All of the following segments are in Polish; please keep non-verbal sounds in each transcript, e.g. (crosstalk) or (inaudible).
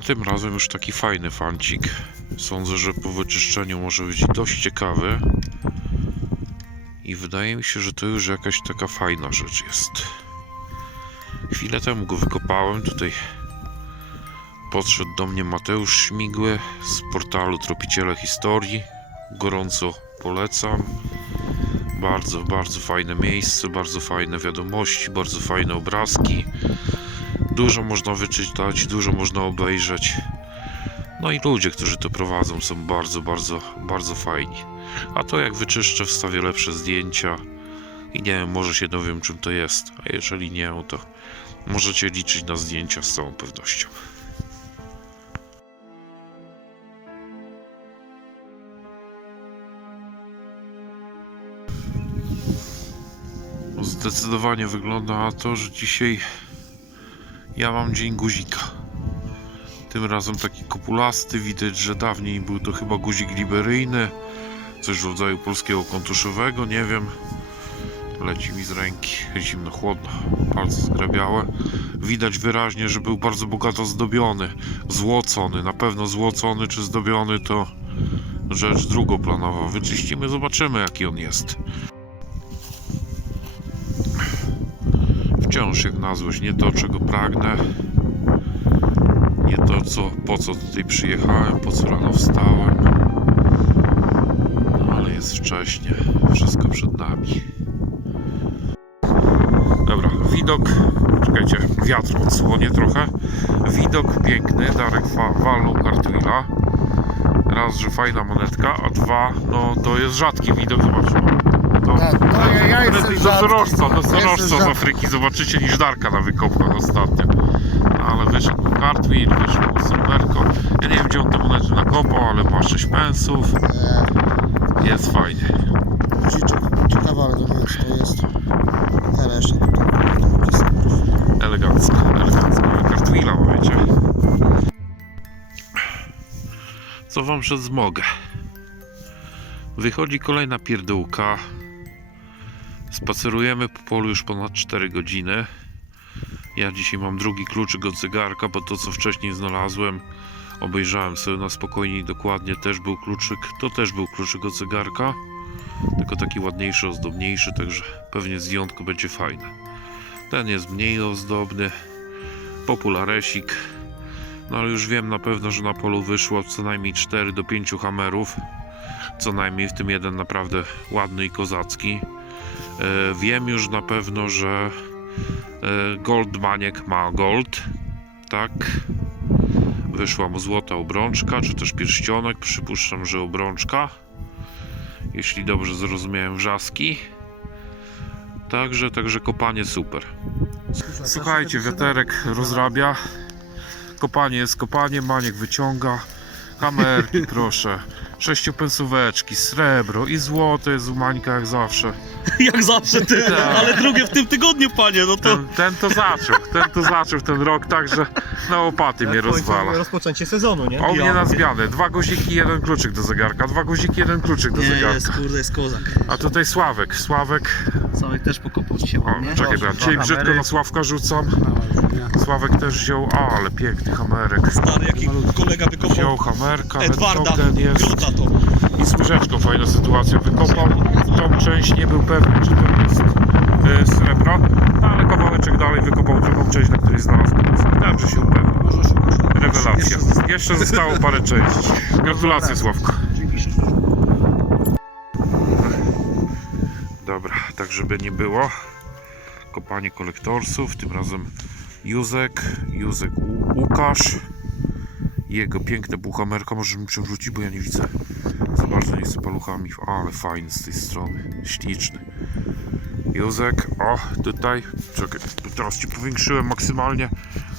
No, tym razem już taki fajny fancik. Sądzę, że po wyczyszczeniu może być dość ciekawy. I wydaje mi się, że to już jakaś taka fajna rzecz jest. Chwilę temu go wykopałem. Tutaj podszedł do mnie Mateusz Śmigły z portalu Tropiciele Historii. Gorąco polecam. Bardzo, bardzo fajne miejsce, bardzo fajne wiadomości, bardzo fajne obrazki. Dużo można wyczytać, dużo można obejrzeć. No i ludzie, którzy to prowadzą, są bardzo, bardzo, bardzo fajni. A to jak wyczyszczę, wstawię lepsze zdjęcia i nie wiem, może się dowiem, czym to jest. A jeżeli nie, no to możecie liczyć na zdjęcia z całą pewnością. Zdecydowanie wygląda na to, że dzisiaj ja mam dzień guzika. Tym razem taki kopulasty, widać, że dawniej był to chyba guzik liberyjny, coś w rodzaju polskiego kontuszowego, nie wiem. Leci mi z ręki, zimno, chłodno, palce zgrabiałe. Widać wyraźnie, że był bardzo bogato zdobiony, złocony, na pewno złocony czy zdobiony to rzecz drugoplanowa. Wyczyścimy, zobaczymy jaki on jest. Wciąż jak na złość, nie to czego pragnę, nie to co, po co tutaj przyjechałem, po co rano wstałem. No ale jest wcześnie, wszystko przed nami. Dobra, widok, czekajcie, wiatr odsłonie trochę. Widok piękny, Darek walnął kartwila. Raz, że fajna monetka, a dwa, no to jest rzadki widok, zobaczmy. To, Tak, no ja- ja jestem nosorożca jestem z. Afryki, zobaczycie niż Darka na wykopkach ostatnio. No, ale wyszedł wyszło mu silverko. Ja nie wiem gdzie on te monety nakopał, ale ma 6 pensów. Jest fajnie. Ciekawe, ale to nie wiem co to jest. Tutaj. Elegancko, elegancko. Kartwila ma, wiecie. Co wam rzec mogę? Wychodzi kolejna pierdółka. Spacerujemy po polu już ponad 4 godziny. Ja dzisiaj mam drugi kluczyk od zegarka, bo to co wcześniej znalazłem, obejrzałem sobie na spokojnie i dokładnie, też był kluczyk. To też był kluczyk od zegarka, tylko taki ładniejszy, ozdobniejszy, także pewnie zdjątko będzie fajne. Ten jest mniej ozdobny, popularesik. No ale już wiem na pewno, że na polu wyszło co najmniej 4 do 5 hamerów. Co najmniej w tym jeden naprawdę ładny i kozacki. E, wiem już na pewno, że e, Goldmaniek ma gold. Tak. Wyszła mu złota obrączka, czy też pierścionek. Przypuszczam, że obrączka. Jeśli dobrze zrozumiałem wrzaski. Także, także kopanie super. Słuchajcie, wiaterek rozrabia. Kopanie jest kopanie, maniek wyciąga. Kamerki, proszę. Sześciopensóweczki, srebro i złoto jest u Mańka jak zawsze. (laughs) Jak zawsze ty, Tak. ale drugie w tym tygodniu, panie, no to... Ten, ten to zaczął, ten to zaczął ten rok, także na łopaty mnie rozwala. Rozpoczęcie sezonu, nie? A u mnie na zmianę. Dwa guziki, jeden kluczyk do zegarka. Dwa guziki, jeden kluczyk do Nie, zegarka. jest, kurde, jest kozak. A tutaj Sławek. Sławek. Sławek też pokopał dzisiaj O, ładnie. czekaj, bo ja dzisiaj brzydko na Sławka rzucam. Sławek też wziął. O, ale piękny hamerek. Stary, jaki kolega wykopał Wziął hamerka, Edwarda, ten jest. Grota to. I z łyżeczką fajna sytuacja. Wykopał tą część, nie był pewny, czy to jest e, srebro, no, ale kawałeczek dalej wykopał drugą część, na której znalazł. Dobrze się upewnił. Rewelacja. Jeszcze zostało (laughs) parę części. Gratulacje, Sławko. Dobra, tak żeby nie było. Kopanie kolektorsów, tym razem Józek, Józek Łukasz. Jego piękne buchamerka, możesz mi przewrócić, bo ja nie widzę za bardzo nie chcę paluchami, ale fajny z tej strony, śliczny. Józek, o tutaj, czekaj, teraz Ci powiększyłem maksymalnie,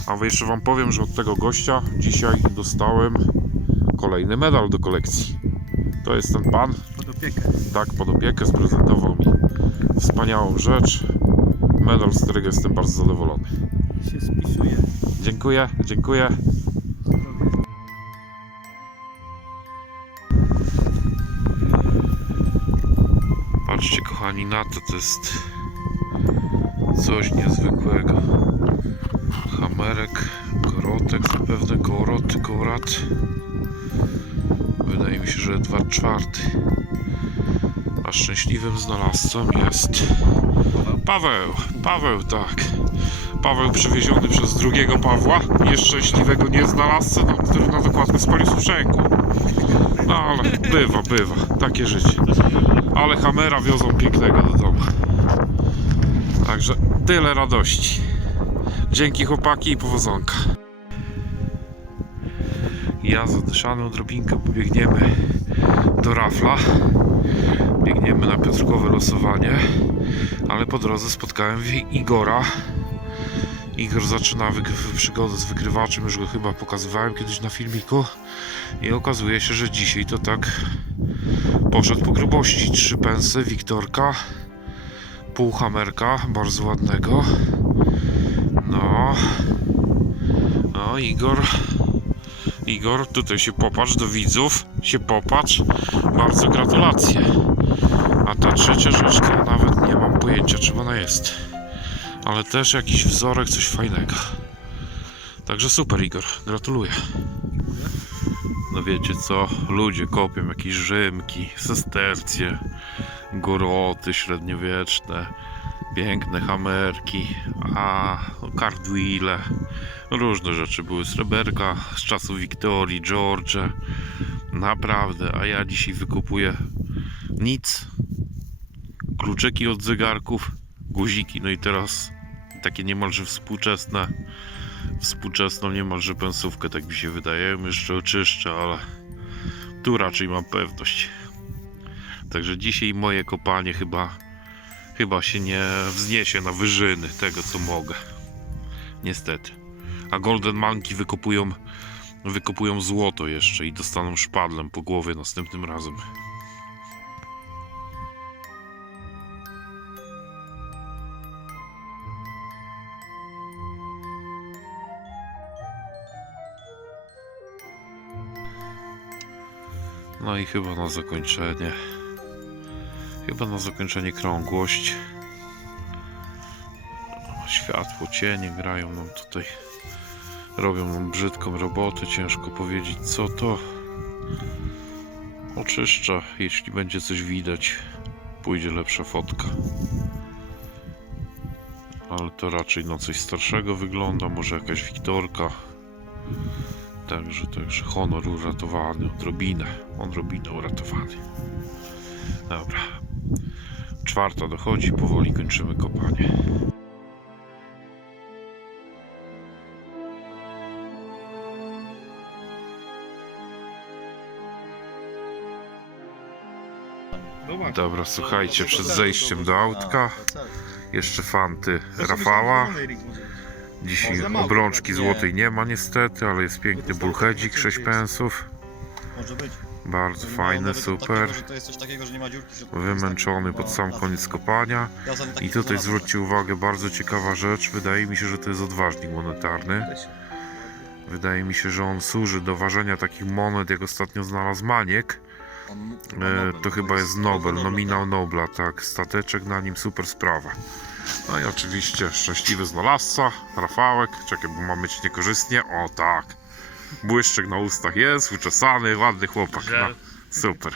a jeszcze Wam powiem, że od tego gościa dzisiaj dostałem kolejny medal do kolekcji. To jest ten pan, Pod opiekę. tak, pod opiekę sprezentował mi wspaniałą rzecz. Medal, z którego jestem bardzo zadowolony. się spisuje. Dziękuję, dziękuję. Patrzcie kochani na to, to jest coś niezwykłego. Hamerek, gorący. Korotek zapewne, korot, korat. Wydaje mi się, że dwa czwarty. A szczęśliwym znalazcą jest Paweł. Paweł, tak. Paweł przywieziony przez drugiego Pawła, nieszczęśliwego nieznalazcę, który na dokładnie spalił sprzęgło. No ale bywa, bywa, takie życie. Ale Hamera wiozą pięknego do domu. Także tyle radości. Dzięki chłopaki i powodzonka. Ja zadyszany odrobinkę pobiegniemy do rafla. Biegniemy na Piotrkowe losowanie, ale po drodze spotkałem Igora. Igor zaczyna przygodę z wykrywaczem, już go chyba pokazywałem kiedyś na filmiku. I okazuje się, że dzisiaj to tak poszedł po grubości. Trzy pensy, Wiktorka, pół hamerka, bardzo ładnego. No. No, Igor. Igor, tutaj się popatrz do widzów, się popatrz. Bardzo gratulacje. A ta trzecia rzecz to nawet nie mam pojęcia czym ona jest. Ale też jakiś wzorek, coś fajnego. Także super Igor, gratuluję. No wiecie co, ludzie kopią jakieś rzymki, sestercje, goroty średniowieczne, piękne hamerki, a cardwille, różne rzeczy były, sreberka z czasów Wiktorii, George, naprawdę, a ja dzisiaj wykupuję nic, kluczyki od zegarków, guziki, no i teraz takie niemalże współczesne, współczesną niemalże pensówkę, tak mi się wydaje, jeszcze oczyszczę, ale tu raczej mam pewność. Także dzisiaj moje kopanie chyba chyba się nie wzniesie na wyżyny tego co mogę. Niestety. A Golden Monkey wykopują wykopują złoto jeszcze i dostaną szpadlem po głowie następnym razem. No i chyba na zakończenie. Chyba na zakończenie krągłość. Światło, cienie grają nam tutaj. Robią nam brzydką robotę. Ciężko powiedzieć co to. Oczyszcza, jeśli będzie coś widać, pójdzie lepsza fotka. Ale to raczej na coś starszego wygląda, może jakaś Wiktorka. Także, także honor uratowany, odrobinę, odrobinę uratowany. Dobra. Czwarta dochodzi, powoli kończymy kopanie. Dobra, słuchajcie, przed zejściem do autka jeszcze fanty Rafała. Dzisiaj obrączki złotej nie ma niestety, ale jest piękny bullheadzik, 6 pensów. Może być. Bardzo fajny, super. Takiego, że to jest coś takiego, że nie ma dziurki w środku. Wymęczony pod sam koniec kopania. I tutaj zwróćcie uwagę, bardzo ciekawa rzecz. Wydaje mi się, że to jest odważnik monetarny. Wydaje mi się, że on służy do ważenia takich monet, jak ostatnio znalazł Maniek. E, to chyba jest Nobel, nominał Nobla, tak. Stateczek na nim, super sprawa. No i oczywiście szczęśliwy znalazca, Rafałek. Czekaj, bo mam być niekorzystnie. O tak. Błyszczyk na ustach jest, uczesany, ładny chłopak. No, super.